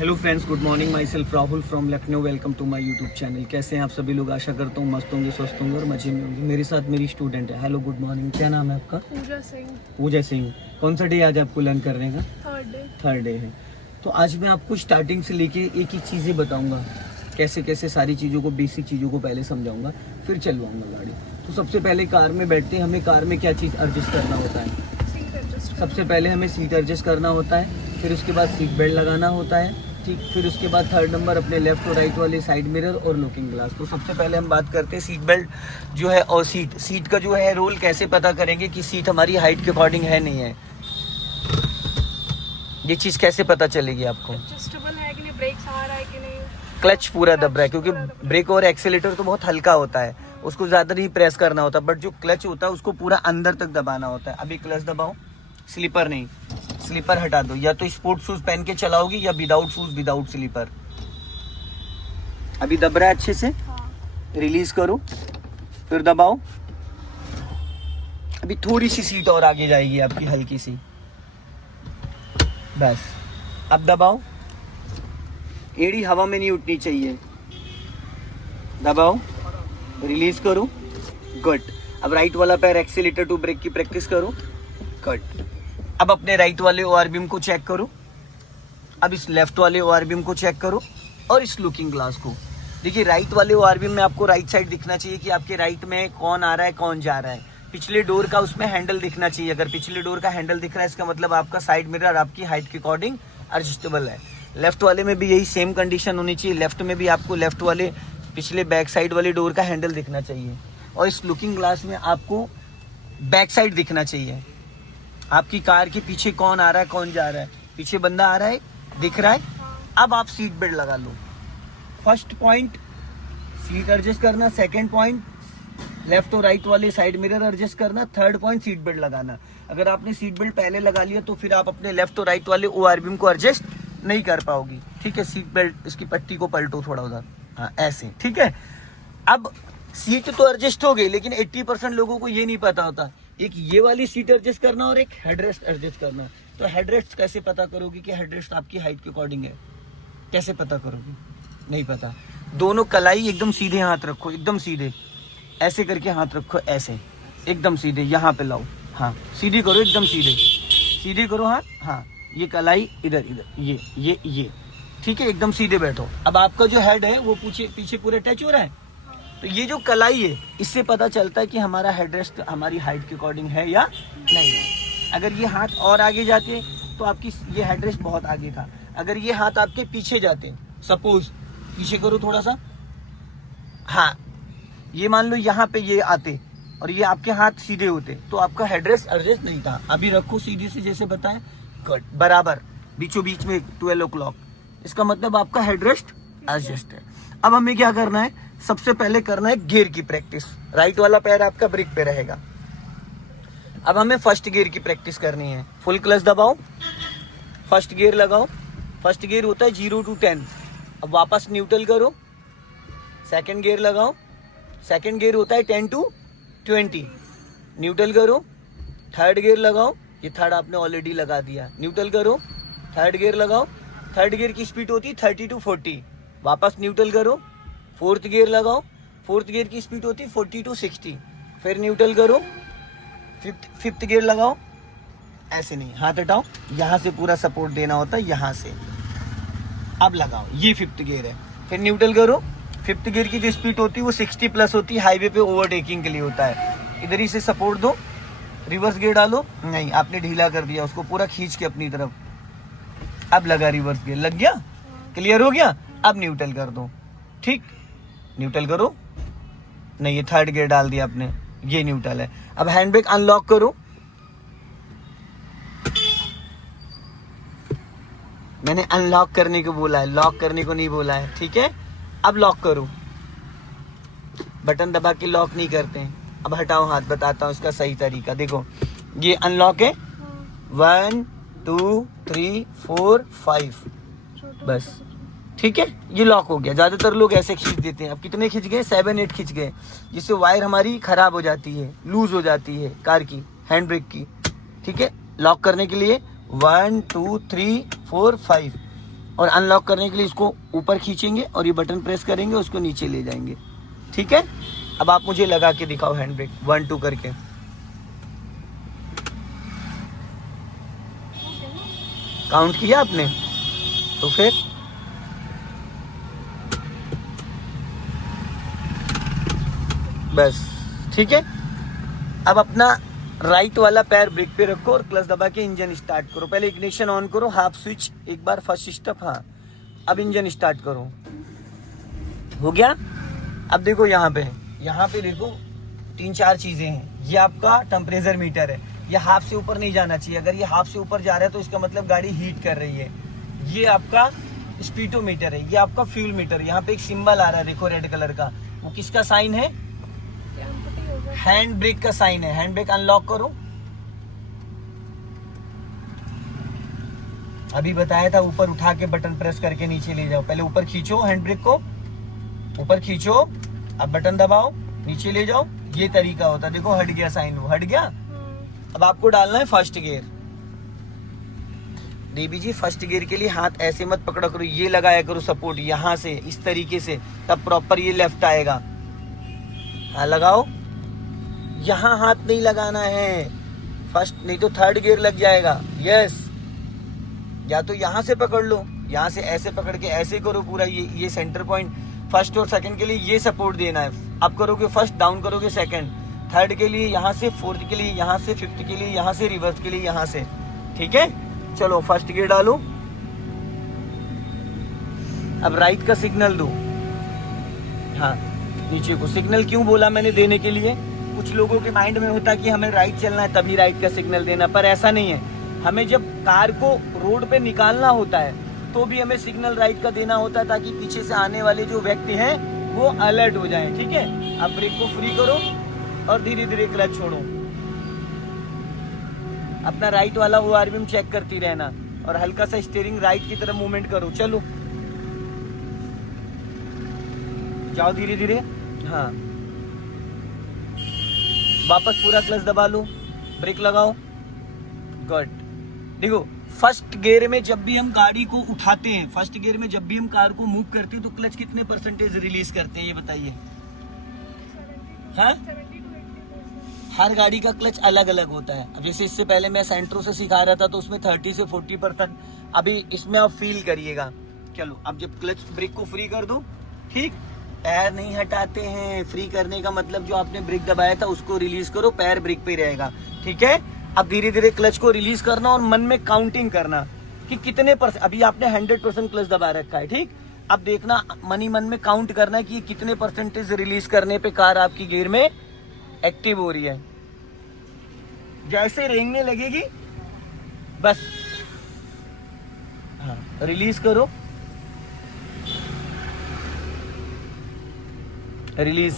Hello friends, good morning. Myself Rahul from Lucknow. Welcome to my YouTube channel. कैसे हैं आप सभी लोग? आशा करता हूँ मस्त होंगे, स्वस्थ होंगे और मजे में होंगे। मेरे साथ मेरी स्टूडेंट है। Hello, good morning. क्या नाम है आपका? पूजा सिंह। पूजा सिंह। कौन सा डे आज आपको लर्न करने का? थर्ड डे है। तो आज मैं आपको स्टार्टिंग से लेके एक एक चीज़ें बताऊँगा, कैसे कैसे सारी चीज़ों को, बेसिक चीज़ों को पहले समझाऊंगा, फिर चलवाऊंगा गाड़ी। तो सबसे पहले कार में बैठते हैं, हमें कार में क्या चीज़ एडजस्ट करना होता है? सबसे पहले हमें सीट एडजस्ट करना होता है, फिर उसके बाद सीट बेल्ट लगाना होता है, ठीक। फिर उसके बाद थर्ड नंबर अपने लेफ्ट और राइट वाले साइड मिरर और लुकिंग ग्लास। तो सबसे पहले हम बात करते हैं सीट बेल्ट जो है और सीट का जो है रोल कैसे पता करेंगे कि सीट हमारी हाइट के अकॉर्डिंग है नहीं है। ये चीज़ कैसे पता चलेगी आपको? एडजस्टेबल है कि नहीं, ब्रेक सहारा है कि नहीं, क्लच पूरा दब रहा है, क्योंकि ब्रेक और एक्सीलेटर तो बहुत हल्का होता है, उसको ज़्यादा नहीं प्रेस करना होता, बट जो क्लच होता है उसको पूरा अंदर तक दबाना होता है। अभी क्लच दबाओ, स्लीपर नहीं, स्लीपर हटा दो। या तो स्पोर्ट शूज पहन के चलाओगी या विदाउट शूज विदाउट स्लीपर। अभी दब रहा है अच्छे से, रिलीज करो, फिर दबाओ। अभी थोड़ी सी सीट और आगे जाएगी आपकी, हल्की सी, बस। अब दबाओ, एड़ी हवा में नहीं उठनी चाहिए। दबाओ, रिलीज करो, गुड। अब राइट वाला पैर एक्सीलेटर टू ब्रेक की प्रैक्टिस करो, गुड। अब अपने राइट वाले ओआर बीम को चेक करो, अब इस लेफ्ट वाले ओआर बीम को चेक करो और इस लुकिंग ग्लास को। देखिए, राइट वाले ओआर बीम में आपको राइट साइड दिखना चाहिए कि आपके राइट में कौन आ रहा है, कौन जा रहा है। पिछले डोर का उसमें हैंडल दिखना चाहिए। अगर पिछले डोर का हैंडल दिख रहा है, इसका मतलब आपका साइड मिरर आपकी हाइट के अकॉर्डिंग एडजस्टेबल है। लेफ्ट वाले में भी यही सेम कंडीशन होनी चाहिए। लेफ्ट में भी आपको लेफ्ट वाले पिछले बैक साइड वाले डोर का हैंडल दिखना चाहिए। और इस लुकिंग ग्लास में आपको बैक साइड दिखना चाहिए। आपकी कार के पीछे कौन आ रहा है, कौन जा रहा है। पीछे बंदा आ रहा है, दिख रहा है। अब आप सीट बेल्ट लगा लो। फर्स्ट पॉइंट सीट एडजस्ट करना, सेकंड पॉइंट लेफ्ट और राइट वाले साइड मिरर एडजस्ट करना, थर्ड पॉइंट सीट बेल्ट लगाना। अगर आपने सीट बेल्ट पहले लगा लिया तो फिर आप अपने लेफ्ट और राइट वाले ओआर बीम को एडजस्ट नहीं कर पाओगी, ठीक है। सीट बेल्ट, इसकी पट्टी को पलटो थोड़ा उधर, हाँ ऐसे, ठीक है। अब सीट तो एडजस्ट हो गई, लेकिन 80% लोगों को ये नहीं पता होता, एक ये वाली सीट एडजस्ट करना और एक हेडरेस्ट एडजस्ट करना। तो हेडरेस्ट कैसे पता करोगे कि हेडरेस्ट आपकी हाइट के अकॉर्डिंग है? कैसे पता करोगे? नहीं पता। दोनों कलाई एकदम सीधे हाथ रखो, एकदम सीधे, ऐसे करके हाथ रखो, ऐसे एकदम सीधे, यहाँ पे लाओ, हाँ सीधी करो, एकदम सीधे, सीधे करो हाथ, हाँ ये कलाई इधर इधर, ये ठीक है, एकदम सीधे बैठो। अब आपका जो हेड है वो पीछे पूरे टच हो रहा है। तो ये जो कलाई है, इससे पता चलता है कि हमारा हेडरेस्ट हमारी हाइट के अकॉर्डिंग है या नहीं है। अगर ये हाथ और आगे जाते तो आपकी ये हेडरेस्ट बहुत आगे था। अगर ये हाथ आपके पीछे जाते, सपोज पीछे करो थोड़ा सा, हाँ ये मान लो यहाँ पे ये आते और ये आपके हाथ सीधे होते तो आपका हेडरेस्ट एडजस्ट नहीं था। अभी रखो सीधे से जैसे बताएं, कट बराबर बीचों बीच में 12 o'clock, इसका मतलब आपका हेडरेस्ट एडजस्ट है। अब हमें क्या करना है? सबसे पहले करना है गियर की प्रैक्टिस। राइट वाला पैर आपका ब्रेक पे रहेगा। अब हमें फर्स्ट गियर की प्रैक्टिस करनी है। फुल क्लच दबाओ, फर्स्ट गियर लगाओ। फर्स्ट गियर होता है 0 to 10। अब वापस न्यूट्रल करो, सेकंड गियर लगाओ। सेकंड गियर होता है 10 to 20। न्यूट्रल करो, थर्ड गियर लगाओ। ये थर्ड आपने ऑलरेडी लगा दिया। न्यूट्रल करो, थर्ड गियर लगाओ। थर्ड गियर की स्पीड होती है 30 to 40। वापस न्यूट्रल करो, फोर्थ गियर लगाओ। फोर्थ गियर की स्पीड होती है 40 to 60। फिर न्यूट्रल करो, फिफ्थ गियर लगाओ। ऐसे नहीं, हाथ हटाओ, यहाँ से पूरा सपोर्ट देना होता है, यहाँ से। अब लगाओ, ये फिफ्थ गियर है। फिर न्यूट्रल करो। फिफ्थ गियर की जो स्पीड होती है वो 60+ होती है, हाईवे पे ओवरटेकिंग के लिए होता है। इधर ही से सपोर्ट दो, रिवर्स गियर डालो। नहीं, आपने ढीला कर दिया उसको, पूरा खींच के अपनी तरफ। अब लगा रिवर्स गियर, लग गया, क्लियर हो गया। अब न्यूट्रल कर दो, ठीक, न्यूट्रल करो। नहीं, ये थर्ड गियर डाल दिया आपने, ये न्यूट्रल है। अब हैंड ब्रेक अनलॉक करो। मैंने अनलॉक करने को बोला है, लॉक करने को नहीं बोला है, ठीक है। अब लॉक करो, बटन दबा के लॉक नहीं करते हैं। अब हटाओ हाथ, बताता हूँ इसका सही तरीका। देखो, ये अनलॉक है, 1 2 3 4 5, बस, ठीक है, ये लॉक हो गया। ज्यादातर लोग ऐसे खींच देते हैं। अब कितने खींच गए? 7-8 खींच गए, जिससे वायर हमारी खराब हो जाती है, लूज हो जाती है कार की हैंड ब्रेक की, ठीक है। लॉक करने के लिए 1 2 3 4 5 और अनलॉक करने के लिए इसको ऊपर खींचेंगे और ये बटन प्रेस करेंगे, उसको नीचे ले जाएंगे। ठीक है, अब आप मुझे लगा के दिखाओ हैंड ब्रेक 1 2 करके। काउंट किया आपने? तो फिर बस ठीक है। अब अपना राइट वाला पैर ब्रेक पे रखो और क्लच दबा के इंजन स्टार्ट करो। पहले इग्निशन ऑन करो, हाफ स्विच एक बार, फर्स्ट स्टेप। हाँ, अब इंजन स्टार्ट करो। हो गया? अब देखो यहाँ पे देखो 3-4 चीजें हैं। ये आपका टेम्परेचर मीटर है, ये हाफ से ऊपर नहीं जाना चाहिए। अगर ये हाफ से ऊपर जा रहा है तो इसका मतलब गाड़ी हीट कर रही है। ये आपका स्पीडोमीटर है, ये आपका फ्यूल मीटर। यहाँ पे एक सिंबल आ रहा है देखो रेड कलर का, वो किसका साइन है? हैंड ब्रेक का साइन है। हैंड ब्रेक अनलॉक करो। अभी बताया था ऊपर उठा के बटन प्रेस करके नीचे ले जाओ। पहले ऊपर खींचो हैंड ब्रेक को, ऊपर खींचो, अब बटन दबाओ, नीचे ले जाओ। ये तरीका होता है। देखो हट गया साइन, वो हट गया। अब आपको डालना है फर्स्ट गियर। देवी जी फर्स्ट गियर के लिए हाथ ऐसे मत पकड़ा करो, ये लगाया करो सपोर्ट यहाँ से, इस तरीके से, तब प्रॉपर ये लेफ्ट आएगा। हाँ लगाओ, यहाँ हाथ नहीं लगाना है फर्स्ट, नहीं तो थर्ड गियर लग जाएगा। यस, या तो यहाँ से पकड़ लो, यहाँ से ऐसे पकड़ के ऐसे करो पूरा, ये सेंटर पॉइंट। फर्स्ट और सेकंड के लिए ये सपोर्ट देना है। अब करोगे फर्स्ट, डाउन करोगे सेकंड, थर्ड के लिए यहाँ से, फोर्थ के लिए यहाँ से, फिफ्थ के लिए यहाँ से, रिवर्स के लिए यहाँ से। ठीक है, चलो फर्स्ट गियर डालो। अब राइट का सिग्नल दो। हाँ, नीचे को सिग्नल क्यों बोला मैंने देने के लिए? कुछ लोगों के माइंड में होता है कि हमें राइट चलना है तभी राइट का सिग्नल देना, पर ऐसा नहीं है। हमें जब कार को रोड पे निकालना होता है तो भी हमें सिग्नल राइट का देना होता है, ताकि पीछे से आने वाले जो व्यक्ति हैं वो अलर्ट हो जाएं। ठीक है, अब ब्रेक को फ्री करो और धीरे धीरे क्लच छोड़ो। अपना राइट वाला ORVM चेक करती रहना और हल्का सा स्टीयरिंग राइट की तरफ मूवमेंट करो। चलो जाओ धीरे धीरे। हाँ, वापस पूरा क्लच दबा लो, ब्रेक लगाओ। गुड। देखो फर्स्ट गियर में जब भी हम गाड़ी को उठाते हैं, फर्स्ट गियर में जब भी हम कार को मूव करते हैं तो क्लच कितने परसेंटेज रिलीज करते हैं ये बताइए? हाँ, हर गाड़ी का क्लच अलग अलग होता है। अब जैसे इससे पहले मैं सेंट्रो से सिखा रहा था तो उसमें 30 से 40%। अभी इसमें आप फील करिएगा। चलो अब जब क्लच ब्रेक को फ्री कर दो, ठीक, पैर नहीं हटाते हैं। फ्री करने का मतलब जो आपने ब्रेक दबाया था उसको रिलीज करो, पैर ब्रेक पे रहेगा। ठीक है, अब धीरे धीरे क्लच को रिलीज करना और मन में काउंटिंग करना कि कितने परसेंट। अभी आपने 100% क्लच दबा रखा है, ठीक। अब देखना मन ही मन में काउंट करना है कि कितने परसेंटेज रिलीज करने पे कार आपकी गियर में एक्टिव हो रही है। जैसे रेंगने लगेगी बस, हाँ, रिलीज करो, रिलीज।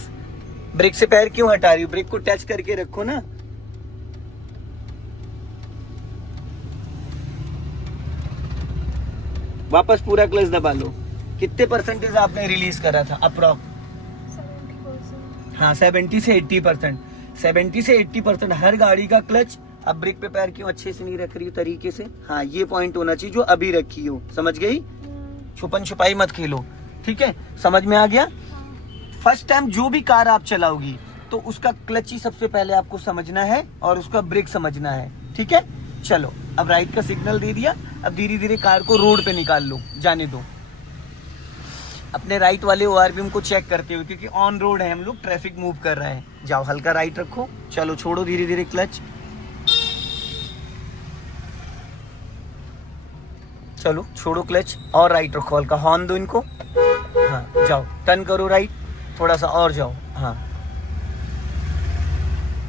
ब्रेक से पैर क्यों हटा रही हो? ब्रेक को टच करके रखो ना। वापस पूरा क्लच दबा लो। कितने परसेंटेज आपने रिलीज करा था अप्रॉक्स? 70%। हाँ, 70 से 80%। 70 से 80% हर गाड़ी का क्लच। अब ब्रेक पे पैर क्यों अच्छे से नहीं रख रही हो तरीके से? हाँ, ये पॉइंट होना चाहिए जो अभी रखी हो। समझ गई? छुपन छुपाई मत खेलो। ठीक है, समझ में आ गया? फर्स्ट टाइम जो भी कार आप चलाओगी तो उसका क्लच ही सबसे पहले आपको समझना है और उसका ब्रेक समझना है। ठीक है, चलो अब राइट का सिग्नल दे दिया। अब धीरे धीरे कार को रोड पे निकाल लो, जाने दो। अपने राइट वाले ORVM को चेक करते हुए, क्योंकि ऑन रोड है, हम लोग ट्रैफिक मूव कर रहे हैं। जाओ हल्का राइट रखो, चलो छोड़ो धीरे धीरे क्लच। चलो छोड़ो क्लच और राइट रखो, हल्का हॉर्न दो इनको। हाँ, जाओ टर्न करो राइट, थोड़ा सा और जाओ। हाँ,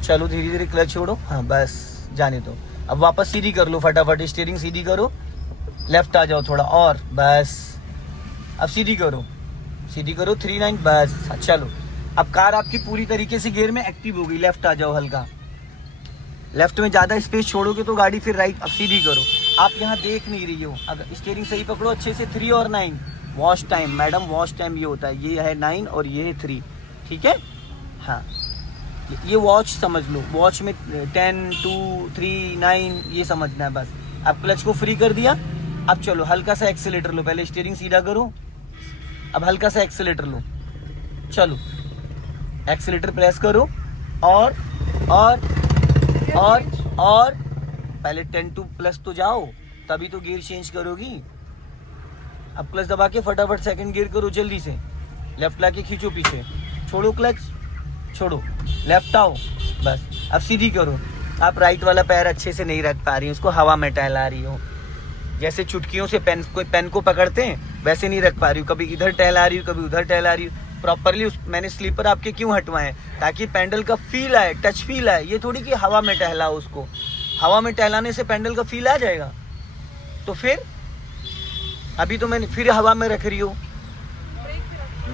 चलो धीरे धीरे क्लच छोड़ो। हाँ, बस जाने दो। अब वापस सीधी कर लो, फटाफट स्टीयरिंग सीधी करो, लेफ्ट आ जाओ थोड़ा और, बस। अब सीधी करो, सीधी करो 39, बस। चलो अब कार आपकी पूरी तरीके से गियर में एक्टिव हो गई। लेफ्ट आ जाओ हल्का, लेफ्ट में ज्यादा स्पेस छोड़ोगे तो गाड़ी फिर राइट। अब सीधी करो। आप यहाँ देख नहीं रही हो, अगर स्टीयरिंग सही पकड़ो अच्छे से। 3 और 9 wash time, madam wash time ये होता है, ये है 9 और ये है 3। ठीक है, हाँ, ये वॉच समझ लो। वॉच में 10, 2, 3, 9 ये समझना है बस। अब क्लच को फ्री कर दिया, अब चलो हल्का सा एक्सीलेटर लो, पहले स्टीयरिंग सीधा करो, अब हल्का सा एक्सीलेटर लो, चलो एक्सीलेटर प्रेस करो और पहले 10 to प्लस तो जाओ, तभी तो गियर चेंज करोगी। अब क्लच दबा के फटाफट सेकंड गियर करो जल्दी से, लेफ्ट लाके खींचो पीछे, छोड़ो क्लच, छोड़ो, लेफ्ट आओ, बस अब सीधी करो। आप राइट वाला पैर अच्छे से नहीं रख पा रही हो, उसको हवा में टहला रही हो, जैसे चुटकियों से पेन को पकड़ते हैं वैसे नहीं रख पा रही हो, कभी इधर टहला रही हो कभी उधर टहला रही हो। प्रॉपरली मैंने स्लीपर आपके क्यों हटवाए, ताकि पैडल का फील आए, टच फील आए, ये थोड़ी कि हवा में टहलाओ उसको। हवा में टहलाने से पैडल का फील आ जाएगा, तो फिर अभी तो मैंने फिर हवा में रख रही हो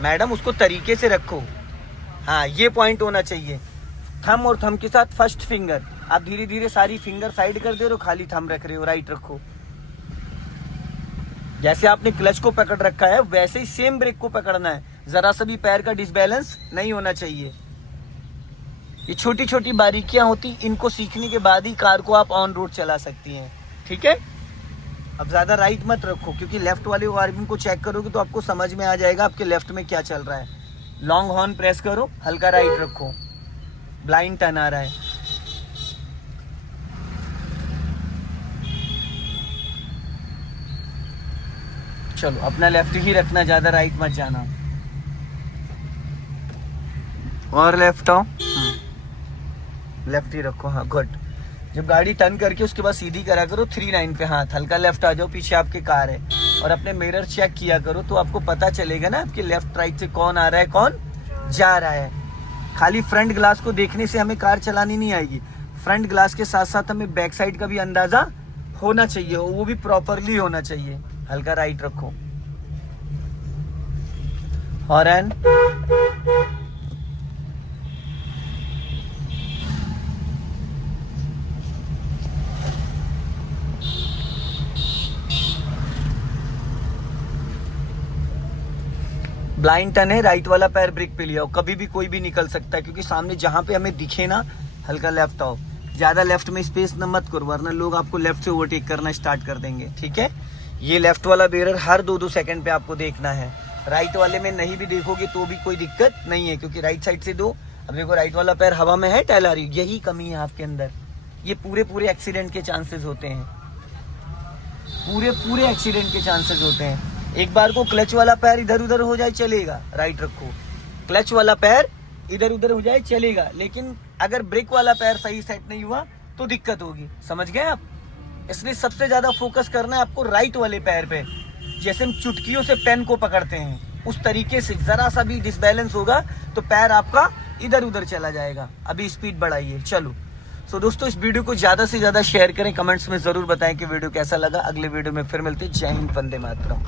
मैडम, उसको तरीके से रखो। हाँ ये पॉइंट होना चाहिए, थंब और थंब के साथ फर्स्ट फिंगर, आप धीरे धीरे सारी फिंगर साइड कर दे रहे हो, खाली थंब रख रहे हो, राइट रखो। जैसे आपने क्लच को पकड़ रखा है वैसे ही सेम ब्रेक को पकड़ना है, जरा सा भी पैर का डिसबैलेंस नहीं होना चाहिए। ये छोटी छोटी बारीकियां होती, इनको सीखने के बाद ही कार को आप ऑन रोड चला सकती हैं, ठीक है। अब ज्यादा राइट मत रखो, क्योंकि लेफ्ट वाले वार्मिंग को चेक करोगे तो आपको समझ में आ जाएगा आपके लेफ्ट में क्या चल रहा है। लॉन्ग हॉर्न प्रेस करो, हल्का राइट रखो, ब्लाइंड टर्न आ रहा है। चलो अपना लेफ्ट ही रखना, ज्यादा राइट मत जाना, और लेफ्ट आओ, लेफ्ट ही रखो, हाँ गुड। जब गाड़ी टर्न करके उसके बाद सीधी करा करो 39 पे हाथ, हल्का लेफ्ट आ जाओ, पीछे आपके कार है, और अपने मिरर चेक किया करो तो आपको पता चलेगा ना आपके लेफ्ट राइट से कौन आ रहा है कौन जा रहा है। खाली फ्रंट ग्लास को देखने से हमें कार चलानी नहीं आएगी, फ्रंट ग्लास के साथ साथ हमें बैक साइड का भी अंदाजा होना चाहिए, वो भी प्रॉपरली होना चाहिए। हल्का राइट रखो, हॉर्न, ब्लाइंड टर्न है, राइट वाला पैर ब्रेक पे लिया हो, कभी भी कोई भी निकल सकता है, क्योंकि सामने जहां पे हमें दिखे ना, हल्का लेफ्ट आओ, ज्यादा लेफ्ट में स्पेस न मत करो, वरना लोग आपको लेफ्ट से ओवरटेक करना स्टार्ट कर देंगे, ठीक है। ये लेफ्ट वाला बैरियर हर 2-2 सेकंड पे आपको देखना है, राइट वाले में नहीं भी देखोगे तो भी कोई दिक्कत नहीं है, क्योंकि राइट साइड से दो। अब देखो राइट वाला पैर हवा में है, टहला रही, यही कमी है आपके अंदर, ये पूरे एक्सीडेंट के चांसेस होते हैं, पूरे एक्सीडेंट के चांसेस होते हैं। एक बार को क्लच वाला पैर इधर उधर हो जाए चलेगा, राइट रखो, क्लच वाला पैर इधर उधर हो जाए चलेगा, लेकिन अगर ब्रेक वाला पैर सही सेट नहीं हुआ तो दिक्कत होगी, समझ गए आप। इसलिए सबसे ज्यादा फोकस करना है आपको राइट वाले पैर पे, जैसे हम चुटकियों से पेन को पकड़ते हैं उस तरीके से, जरा सा भी डिसबैलेंस होगा तो पैर आपका इधर उधर चला जाएगा। अभी स्पीड बढ़ाइए, चलो। सो दोस्तों इस वीडियो को ज्यादा से ज्यादा शेयर करें, कमेंट्स में जरूर बताएं कि वीडियो कैसा लगा। अगले वीडियो में फिर मिलते हैं। जय हिंद, वंदे मातरम।